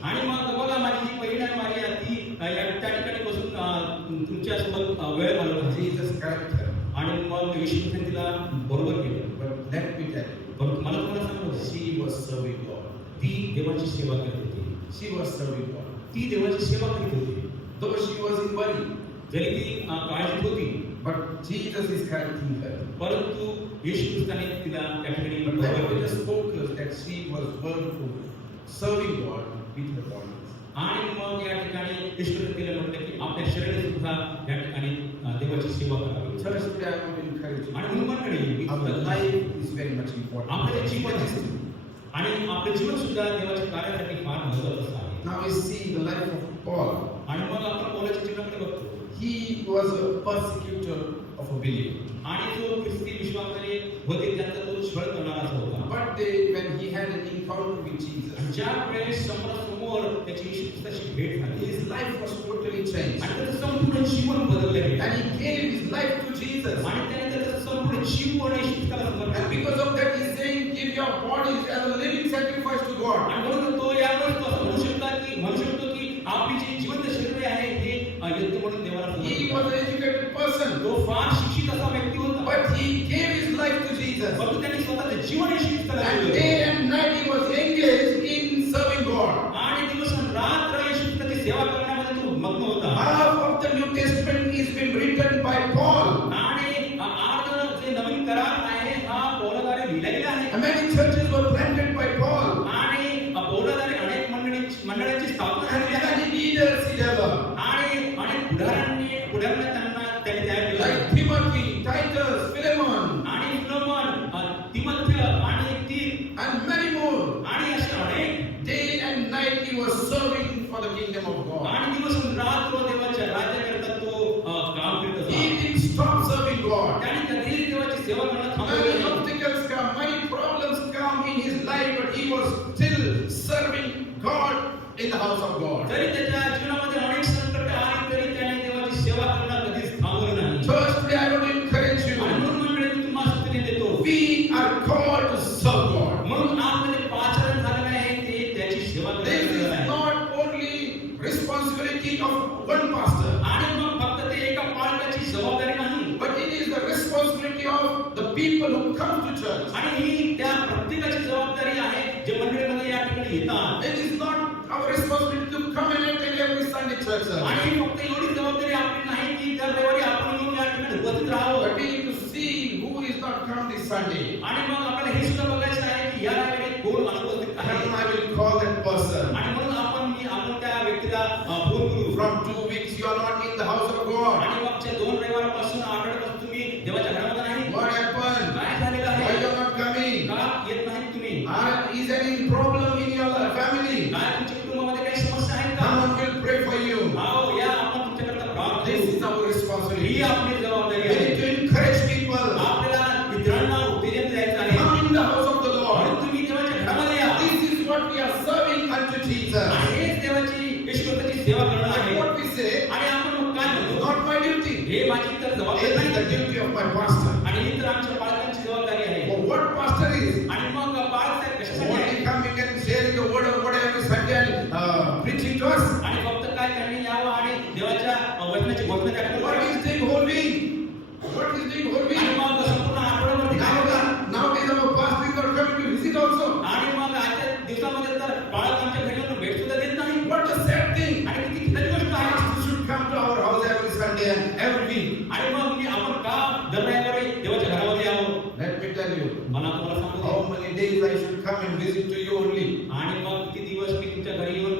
आणि मग बघा माझी जी बहीण आहे मारिया ती त्या ठिकाणी बसून तुमच्या सोबत वेळ घालवत होती. Jesus corrected her. आणि मग येशू ख्रिस्ताने तिला बरोबर केलं. But let me tell you, परंतु मला तुम्हाला सांगू she was serving God. ती देवाची सेवा करत होती. She was serving God. ती देवाची सेवा करत होती. Though she was in worry, जरी ती काळजीत होती but Jesus is correcting her. परंतु येशू ख्रिस्ताने तिला त्या ठिकाणी But बरोबर let me केलं. just focus that she was working, serving God with her body. आणि मग या ठिकाणी येशू ख्रिस्ताने म्हटलं की आपल्या शरीराने सुद्धा या ठिकाणी देवाची सेवा करावी. Church today I want to encourage you. आणि म्हणून मंडळी Our life is very much important. आपलं जे जीवन असतं आणि आपलं जीवन सुद्धा देवाच्या कार्यासाठी फार महत्त्वाचं आहे. Now we see the life of Paul. आणि मग आपण पौलाच्या जीवनाकडे बघतो. He was a persecutor of a believer. आणि जो ख्रिस्ती विश्वासाने होते त्यांचा तो छळ करणाराच होता. But when he had an encounter with Jesus, आणि ज्या वेळेस समोरासमोर त्याची येशू ख्रिस्ताशी भेट झाली his life was totally changed. आणि त्याचं संपूर्ण जीवन बदललं गेलं. And he gave his life to Jesus. आणि त्याने त्याचं संपूर्ण जीवन येशू ख्रिस्ताला समर्पित And केलं. because of that, he's saying, give your bodies as a living sacrifice to God. आणि म्हणून तो यावेळेस तो असं म्हणू शकतो की आपली जी जिवंत शरीर आहे हे यज्ञ म्हणून देवाला समर्पित He करा. was an educated person, तो फार शिक्षित असा व्यक्ती होता. but he gave his life to Jesus. परंतु त्यांनी स्वतःचं जीवन येशू ख्रिस्ताला And दिलं. day and night he was engaged in serving God. आणि दिवस रात्र kingdom of God. आणि दिवस रात तो देवाच्या राज्याकरता तो काम करत He होता. didn't stop serving God. त्याने कधीही देवाची सेवा करणं थांबवलं Many नाही. obstacles come, many problems come in his life, but he was still serving God in the house of God. जरी त्याच्या जीवनामध्ये अनेक संकट आली तरी त्याने देवाची सेवा करणं कधीच थांबवलं नाही. Church, today I want to encourage आणि you. म्हणून मंडळी मी तुम्हाला सूचना देतो, We are called to serve God. म्हणून आपल्याला पाचारण झालेलं आहे ते त्याची सेवा This करायची is आहे. not only responsibility of one pastor, आणि मग फक्त ते एका पालकाची जबाबदारी नाही, but it is the responsibility of the people who come to church. आणि ही त्या प्रत्येकाची जबाबदारी आहे जे मंडळीमध्ये या ठिकाणी येतात. It is not our responsibility to come and attend every Sunday church service. आणि फक्त एवढी जबाबदारी आपली नाही की दर रविवारी आपण येऊन या ठिकाणी उपस्थित राहावं. But we need to see who is not come this Sunday. आणि मग आपल्याला हे सुद्धा बघायचं आहे की या रविवारी कोण अनुपस्थित आहे. And I will call that person. आणि म्हणून आपण त्या व्यक्तीला फोन करू. From 2 weeks you are not in the house of God. आणि मागच्या 2 रविवारापासून आठवड्यापासून तुम्ही देवाच्या घरामध्ये नाही. What happened? काय झालेलं Why आहे? you are not coming? का येत नाही तुम्ही? Is there any problem in your family? काय तुमच्या कुटुंबामध्ये काही समस्या आहेत का? Someone will pray for you. आओ या आपण तुमच्याकरता प्रार्थना This करू. is our he responsibility. आपली जबाबदारी We आहे. need to encourage people. आपल्याला मित्रांना उत्तेजन द्यायचं आहे. Come in the house of the Lord. म्हणून तुम्ही देवाच्या घरामध्ये या. This is what we are serving unto Jesus. आणि हेच देवाची येशू ख्रिस्ताची सेवा करणं And आहे. what we say, आणि आपण मग काय म्हणतो? not my duty. हे माझी तर It जबाबदारी is the नाही. duty of my pastor. आणि ही तर आमच्या पालकांची जबाबदारी आहे. For what pastor is? आणि मग पालक साहेब कशासाठी आहे? Only coming and sharing the word of God every Sunday and preaching to us. आणि फक्त काय त्यांनी यावं आणि देवाच्या वचनाची घोषणा त्या ठिकाणी What करावी. is doing whole week? What is doing whole आणि week? मग संपूर्ण आठवड्यावरती काय होतं? Nowadays our pastor is not coming to visit also. आणि मग आजच्या दिवसामध्ये तर बाळक आमच्या घरी येऊन भेट सुद्धा देत नाही. What a sad thing. आणि किती खिन्न गोष्ट आहे. Pastor should come to our house every Sunday and every week. आणि मग आपण का दर रविवारी देवाच्या घरामध्ये यावं? Let me tell you, मला तुम्हाला सांगतो how many days I should come and visit to you only. आणि मग किती दिवस मी तुमच्या घरी येऊन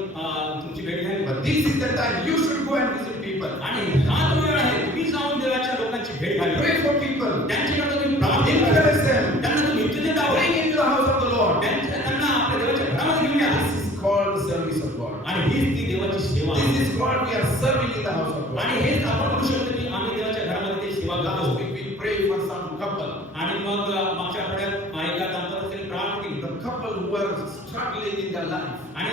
तुमची भेट घ्यावी. But this is the time you should go and visit people. आणि हा तो वेळ आहे तुम्ही जाऊन देवाच्या लोकांची भेट घ्यावी. Pray for people. त्यांच्याकडे तुम्ही प्रार्थना करा. Encourage them. त्यांना तुम्ही उत्तेजन द्यावं. Bring into the house of the Lord. त्यांना आपल्या देवाच्या घरामध्ये घेऊन या. This is called service of God. आणि हीच ती देवाची सेवा आहे. This is called we are serving in the house of God. आणि हेच आपण म्हणू शकतो की आम्ही देवाच्या घरामध्ये ते सेवा Last करतो. week we prayed for some couple. आणि मग मागच्या आठवड्यात एका दाम्पत्याने प्रार्थना केली. The couple who were struggling in their life. आणि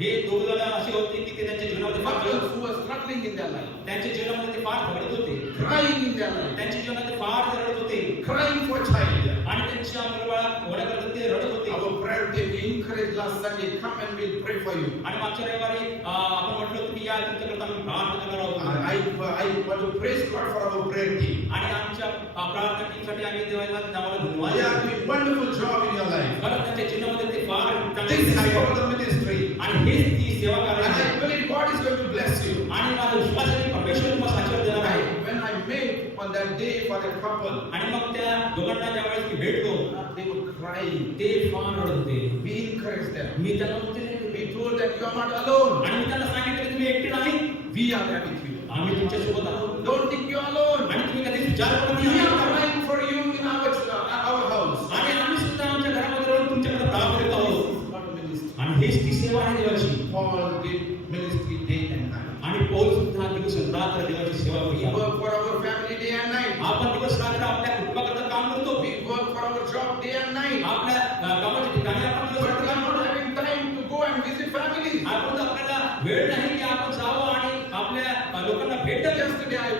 हे दोघ जण असे होते की ते त्यांच्या जीवनामध्ये फार Couples who were struggling in their life. त्यांच्या जीवनामध्ये ते फार झगडत होते. Crying in their life. त्यांच्या जीवनामध्ये फार रडत होते. Crying for child. आणि त्यांच्या मुलबाळा घोड्याकरता ते रडत होते. Our prayer team we encouraged last Sunday, come and we'll pray for you. आणि मागच्या रविवारी आपण म्हटलं होतं की या तुमच्याकरता आम्ही प्रार्थना करणार आहोत. I want to praise God for our prayer team. आणि आमच्या प्रार्थना टीमसाठी आम्ही देवाला नावाला धन्यवाद They are देतो. doing wonderful job in your life. खरंच त्यांच्या जीवनामध्ये ते फार This is चांगले for the ministry. आणि हेच ती सेवा And करणार I believe God is going to bless you. आणि मला विश्वास आहे की परमेश्वर तुम्हाला आशीर्वाद देणार आहे. When I met on that day for that couple, आणि मग त्या दोघांना ज्यावेळेस मी भेटलो they were crying. ते फार रडत होते. We encouraged them. मी त्यांना उत्तेजन दिले. We told them you are not alone. आणि मी त्यांना सांगितलं की तुम्ही एकटे नाही, We are there with you. आम्ही तुमच्या सोबत आहोत. Don't think you are alone. आणि तुम्ही कधीच विचार करू We are नका. crying for you in our house. आणि आम्ही सुद्धा आमच्या घरामध्ये राहून तुमच्याकडे प्रार्थना करत आहोत. What a ministry. आणि हेच ती सेवा आहे देवाची. Paul did ministry day and night. आणि पौल सुद्धा दिवस रात्र देवाची सेवा We करतो. work for our family day and night. आपण दिवस रात्र आपल्या कुटुंबाकरता काम करतो. We work for our job day and night. आपल्या कामाच्या ठिकाणी आपण दिवस But रात्र we are काम not करतो. having time to go and visit families. आपण आपल्याला वेळ नाही की आपण जावं आणि आपल्या लोकांना भेट द्यावी. Yesterday I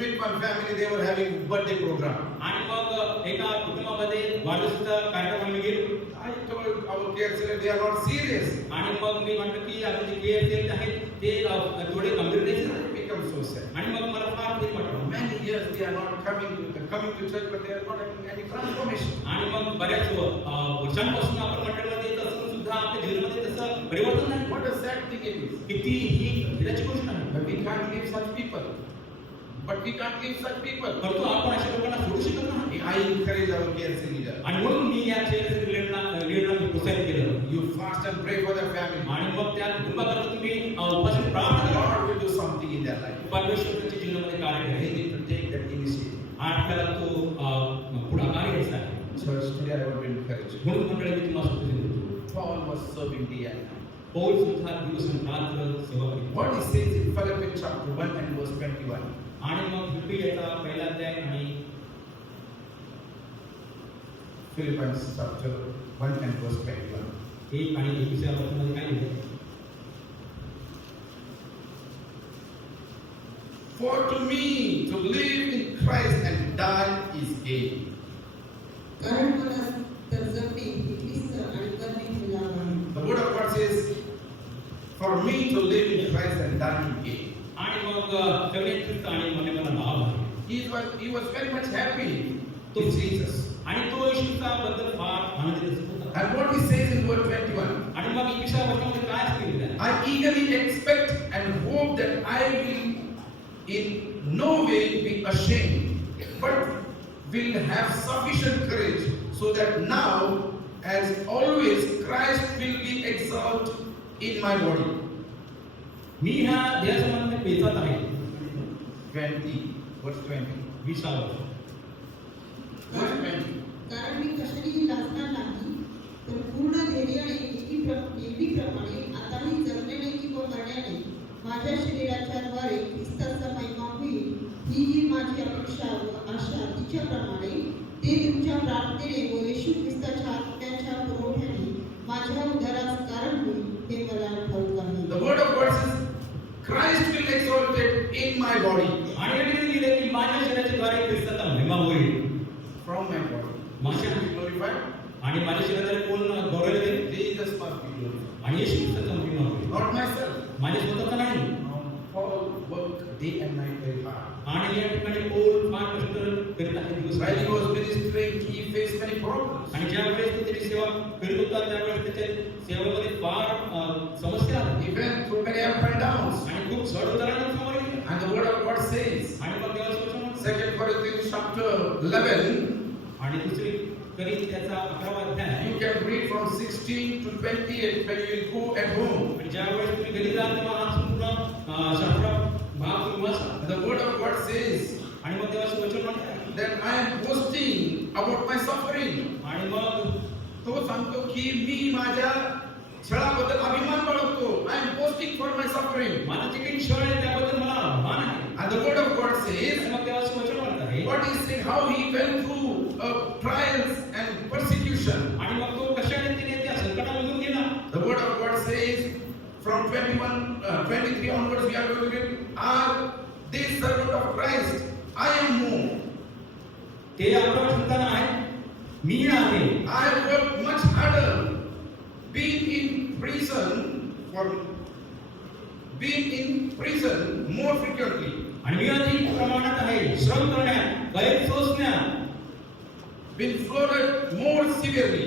met one family. They were having birthday program. आणि मग एका कुटुंबामध्ये वाढदिवसाचा कार्यक्रम आम्ही गेलो. I told our care they are not serious. आणि मग मी म्हटलं की आता जे केअर आहेत ते थोडे गंभीर नाही. It becomes so sad. आणि मग मला फार ते म्हटलं. Many years they are not coming to church, but they are not having any transformation. आणि मग बऱ्याच वर्षांपासून आपण मंडळामध्ये येत असून सुद्धा आपल्या जीवनामध्ये तसं परिवर्तन नाही. What a sad thing it is. किती ही धीराची गोष्ट आहे. But we can't leave such people. But we can't leave such people. परंतु आपण अशा लोकांना सोडू शकत नाही. I encourage our care leader. आणि म्हणून मी या लीडरला प्रोत्साहित केलं. You fast and pray for their family. आणि मग त्या कुटुंबाकरता तुम्ही उपस्थित प्रार्थना करा. God will do something in their life. परमेश्वर त्यांच्या जीवनामध्ये कार्य They करेल. need to take that initiative. आपल्याला तो पुढाकार घ्यायचा आहे. Church, today I want to encourage you. म्हणून मंडळी मी तुम्हाला सूचना देतो. Paul was serving day and night. Paul सुद्धा दिवस आणि रात्र सेवा करीत What he says in Philippians chapter 1 and verse 21. आणि मग फिलिप्पीचा पहिला अध्याय आणि Philippians chapter 1 and verse 21. 1 आणि 21 या वचनामध्ये काय लिहिलंय? For to me to live in Christ and die is gain. कारण मला तर जगणे हे ख्रिस्त आणि करणे हे लाभ आहे. The word of God says, for me to live in Christ and die is gain. आणि मग जगणे ख्रिस्त आणि मरणे मला लाभ आहे. He was very much happy to Jesus. आणि तो येशूचा बद्दल फार आनंदित होता. And what he says in verse 21, आणि मग 21 या वचनामध्ये काय सांगितलं आहे? I eagerly expect and hope that I will in no way be ashamed, but will have sufficient courage, so that now, as always, Christ will be exalted in my body. मी ह्या देहासंबंधी पेचात आहे. 20, verse 20. 20 वर्ष. Verse 20. कारण मी कशानेही लाजणार नाही, तर पूर्ण धैर्याने नेहमीप्रमाणे आताही जगण्याने किंवा मरण्याने माझ्या शरीराच्या द्वारे ख्रिस्ताचा महिमा होईल, ही जी माझी अपेक्षा व आशा तिच्याप्रमाणे ते तुमच्या प्रार्थनेने व येशू ख्रिस्ताच्या आत्म्याच्या पुरवठ्याने माझ्या उद्धारास कारण होईल, हे मला ठाऊक आहे. The word of God says, Christ will exalted in my body. आणि या ठिकाणी लिहिलंय की माझ्या शरीराच्या द्वारे ख्रिस्ताचा महिमा होईल. From my body. माझ्या Shall be glorified? आणि माझ्या शरीराला कोण गौरव देईल? Jesus must be glorified. आणि येशू ख्रिस्ताचा महिमा होईल. Not myself. माझ्या स्वतःचा नाही. Paul worked day and night very hard. आणि या ठिकाणी पौल फार कष्ट करीत आहे दिवस While he रात्र. was ministering, he faced many problems. आणि ज्या वेळेस तो त्याची सेवा करीत होता त्यावेळेस त्याच्या सेवेमध्ये फार समस्या आल्या. He went through many up and downs. आणि खूप चढ उतारांना सामोरे गेले. And the word of God says, आणि मग देवाचं वचन म्हणतं, 2 Corinthians chapter 11, आणि दुसरी करीत त्याचा 11वा अध्याय. you can read from 16 to 28 when you will go at home. आणि ज्या वेळेस तुम्ही घरी जाल तेव्हा हा संपूर्ण शास्त्र भाग तुम्ही वाचा. And the word of God says आणि मग देवाचं वचन म्हणतं, that I am boasting about my suffering. आणि मग तो सांगतो की मी माझ्या छळाबद्दल अभिमान बाळगतो. I am boasting for my suffering. माझं जे काही छळ आहे त्याबद्दल मला अभिमान आहे. And the word of God says, आणि मग देवाचं वचन म्हणतं आहे, what he said, how he went through trials and persecution. आणि मग तो कशाने तिने त्या संकटामधून गेला. The word of God says, from 23 onwards, we are going to read, are they servant of Christ? I am more. ते आपल्याला सांगताना आहे, मी आहे. I have worked much harder, been in prison more frequently, आणि मी अधिक प्रमाणात आहे श्रम करण्यात, गैर सोसण्यात, been flogged more severely,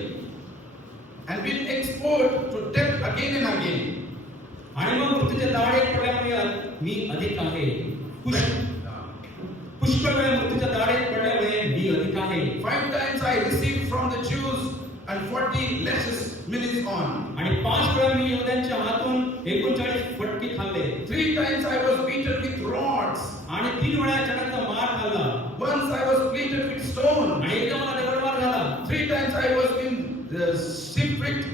and been exposed to death again and again. आणि मग मृत्यूच्या दाढेत पडल्यामुळे मी अधिक आहे. पुष्कळ वेळा मृत्यूच्या दाढेत पडल्यामुळे मी अधिक आहे. 5 times I received from the Jews and 40 lashes minutes on. आणि 5 वेळा मी यहूद्यांच्या हातून 39 फटके खाल्ले. 3 times I was beaten with rods. आणि 3 वेळा चढाचा मार खाल्ला. Once I was beaten with stones. आणि एकदा मला दगडमार झाला. 3 times I was in shipwrecked.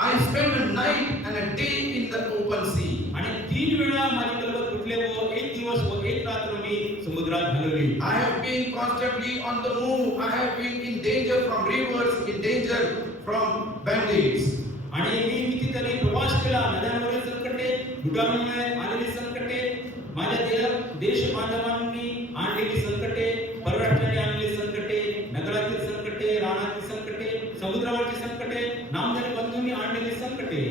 I spent a night and a day in the open sea. आणि 3 वेळा माझे गलबत तुटले व 1 दिवस व 1 रात्र मी समुद्रात घालवली. I have been constantly on the move. I have been in danger from rivers, in danger from bandits. आणि मी कितीतरी प्रवास केला. नद्यांवरील संकटे, दुटांमुळे आलेली संकटे, माझ्या देश बांधवांनी आणलेली संकटे, परराष्ट्राने आणलेली संकटे, नगरातील संकटे, रानातील संकटे, समुद्रावरची संकटे, नामधारी बंधूंनी आणलेली संकटे.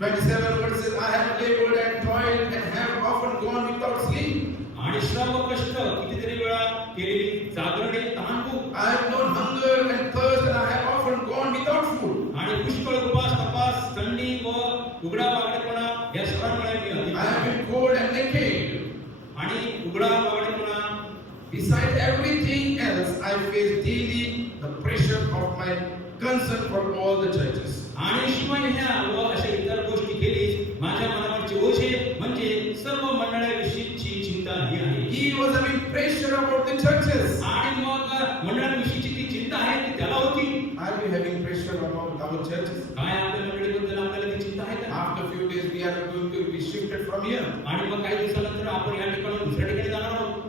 27 verses, I have labored and toiled and have often gone without sleep. आणि श्रम व कष्ट कितीतरी वेळा केलेली जागरणे, तहानभूक. I have known hunger and thirst and I have often gone without food. आणि पुष्कळ उपास, तपास, थंडी व उघडा वागडेपणा या सर्वांमुळे मी अधिक I have been cold and naked. आणि उघडा वागडेपणा. Besides everything else, I face daily the pressure of my concern for all the churches. आणि शिवाय ह्या व अशा इतर गोष्टी केली माझ्या मनावरचे ओझे म्हणजे सर्व मंडळाविषयीची चिंता ही आहे. He was having pressure about the churches. आणि मग मंडळाविषयीची ती चिंता आहे ती त्याला होती. I Are we having pressure about our churches? काय आपल्या मंडळीबद्दल आपल्याला ती चिंता आहे का? After few days, we are going to be shifted from here. आणि मग काही दिवसानंतर आपण या ठिकाणी दुसऱ्या ठिकाणी जाणार आहोत.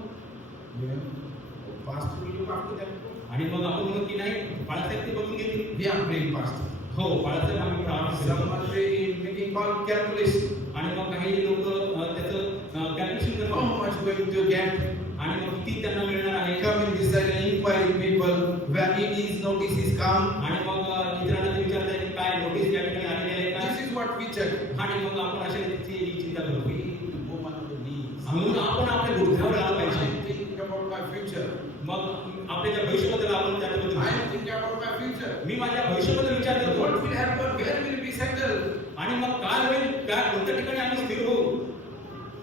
Pastor will look after them. आणि मग आपण म्हणू की नाही बाळासाहेब ते बघून घेतील. We are praying, Pastor. हो बाळासाहेब आम्ही प्रार्थना Some करतो. are praying, making all calculation. आणि मग काही लोक त्याचं कॅल्क्युलेशन How करतात much going to get? आणि मग किती त्यांना मिळणार आहे Coming this side and inquiring people when it is notices come. आणि मग इतरांना ते विचारतात की काय नोटीस या ठिकाणी आलेली आहे का This is what we check. आणि मग आपण अशा रीतीची चिंता करतो We need to go on our knees. म्हणून आपण आपल्या गुडघ्यावर आलं I पाहिजे am thinking about my future. मग आपल्या ज्या भविष्याबद्दल आपण त्याच्याबद्दल I am thinking about my future. मी माझ्या भविष्याबद्दल विचार करतो What will happen? Where will we settle? आणि मग काय होईल काय कोणत्या ठिकाणी आम्ही स्थिर होऊ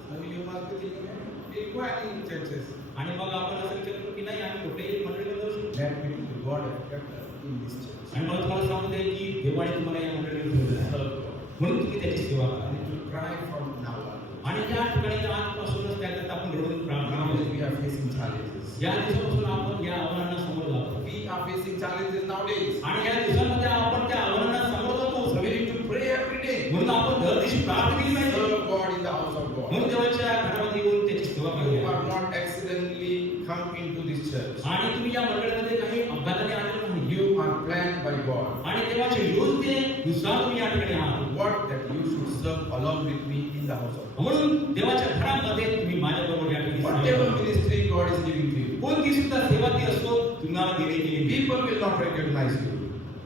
So you must be thinking, we'll go in churches. आणि मग आपण असं विचार करतो की नाही आम्ही कुठेही मंडळीला जाऊ शकतो Let me to God have kept us in this church. आणि मला तुम्हाला सांगू दे की देवाने तुम्हाला या मंडळीला ठेवलेलं आहे Serve God. म्हणून तुम्ही त्याची सेवा करा And to cry from now on. आणि त्या ठिकाणी आजपासूनच त्याकरता आपण रडून प्रार्थना Nowadays करू. we are facing challenges. या दिवसापासून आपण या आव्हानांना समोर जातो We are facing challenges nowadays. आणि या दिवसांमध्ये आपण त्या आव्हानांना समोर जातो So we need to pray every day. म्हणून आपण दर दिवशी प्रार्थना केली पाहिजे Serve God in the house of God. म्हणून देवाच्या घरामध्ये येऊन त्याची सेवा You करूया are not accidentally come into this church. आणि तुम्ही या मंडळामध्ये काही अपघाताने आलेले नाही You are planned by God. आणि देवाच्या योजने नुसार तुम्ही या ठिकाणी आहात What that you should serve along with me in the house of God. म्हणून देवाच्या घरामध्ये तुम्ही माझ्याबरोबर या ठिकाणी सेवा Whatever करा. ministry God is giving to you, कोणती सुद्धा सेवा ती असतो तुम्हाला देणे केली people will not recognize you.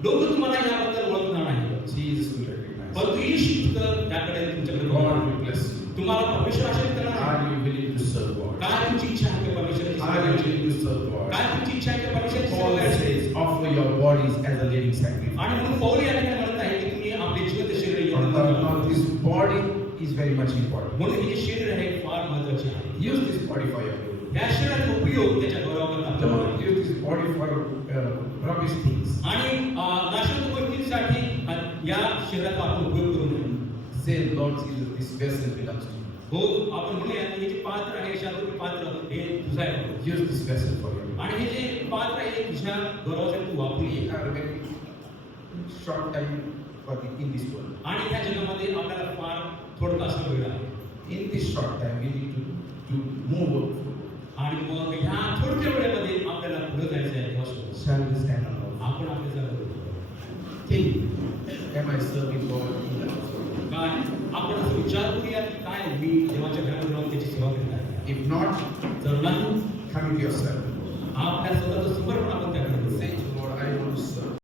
लोक तुम्हाला याबद्दल ओळखणार नाही Jesus will recognize you. परंतु येशू तर त्याकडे तुमच्याकडे God बघणार. will bless you. तुम्हाला परमेश्वर आशीर्वाद करणार Are you willing to serve God? काय तुमची इच्छा आहे की परमेश्वराची सेवा Are you करायची? willing to serve God? काय तुमची इच्छा आहे की परमेश्वराची सेवा Paul करायची? says, offer your bodies as a living sacrifice. आणि म्हणून पौल या ठिकाणी म्हणत आहे की तुम्ही आपले जिवंत शरीर यामध्ये Now, वापरा. this body is very much important. म्हणून हे जे शरीर आहे फार महत्त्वाचे आहे Use this body for your glory. या शरीराचा उपयोग त्याच्या गौरवाकरता करा. Don't use this body for rubbish things. आणि नाशवंत गोष्टींसाठी या शरीराचा आपण उपयोग करू नये. Say, Lord Jesus, this vessel belongs to you. हो आपण म्हणूया हे जे पात्र आहे शास्त्रोक्त पात्र हे तुझं आहे Use this vessel for your glory. आणि हे जे पात्र आहे हे तुझ्या गौरवासाठी तू वापरू We ये. are very short time in this world. आणि या जगामध्ये आपल्याला फार थोडं असं वेळ आहे In this short time, we need to move forward. आणि मग ह्या थोडक्या वेळेमध्ये आपल्याला पुढे जायचं आहे देवासोबत. Shall we stand on our आपण आपल्या जागेवर Think, am I serving God in the house of God? काय आपण असं विचार करूया की काय मी देवाच्या घरामध्ये राहून त्याची सेवा करत आहे If not, जर नाही commit yourself. आपल्या स्वतःचं समर्पण आपण त्याकडे करू. Say, Lord, I want to serve.